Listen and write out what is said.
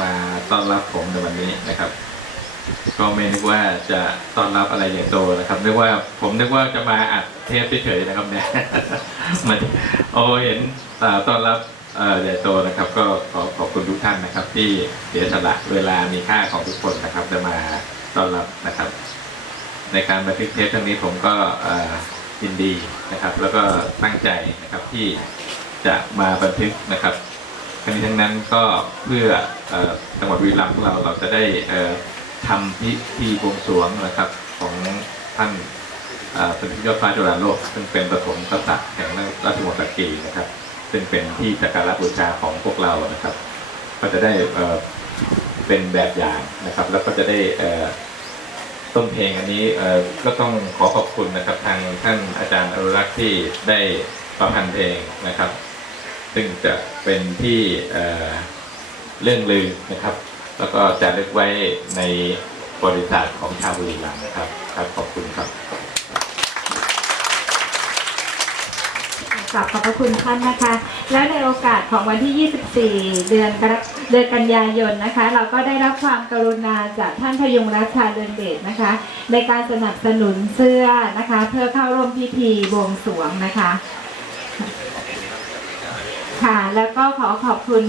มาต้อนรับผมในวันนี้นะครับ ก็ไม่นึกว่าจะต้อนรับอะไรใหญ่โตนะครับนึกว่าผมนึกว่าจะมาอัดเทปเฉยๆนะครับเนี่ยมันโอ้เห็นต้อนรับใหญ่โตนะครับ ก็ขอขอบคุณทุกท่านนะครับ ที่เสียสละเวลามีค่าของทุกคนนะครับจะมาต้อนรับนะครับ ในการบันทึกเทปครั้งนี้ผมก็ยินดีนะครับ แล้วก็ตั้งใจนะครับที่จะมาบันทึกนะครับ ทั้งนี้ทั้งนั้นก็เพื่อจังหวัดบุรีรัมย์ของเราเราจะได้ทำพิธีบวงสรวงนะครับของท่านเอ่อสมเด็จยอดฟ้าจุฬาโลก ซึ่งเป็นปฐมกษัตริย์แห่งราชวงศ์ตะกีนะครับ ซึ่งเป็นที่สักการะบูชาของพวกเรานะครับ ก็จะได้เป็นแบบอย่างนะครับ แล้วก็จะได้ต้นเพลงอันนี้ก็ต้องขอขอบคุณนะครับทางท่านอาจารย์อนุรักษ์ที่ได้ประพันธ์เพลงนะครับ ซึ่งจะเป็นที่เเรื่องลือนะครับ แล้วก็จะลึกไว้ในบริษัทของชาวบุรีรัมย์นะครับครับขอบคุณครับกลับขอบพระคุณท่านนะคะ แล้วในโอกาสของวันที่ 24 เดือนกรเดือนกันยายนนะคะ เราก็ได้รับความกรุณาจากท่านพยุงรัชชาเดือนเดชนะคะ ในการสนับสนุนเสื้อนะคะ เพื่อเข้าร่วมพิธีบวงสรวงนะคะ ค่ะ แล้วก็ขอขอบคุณ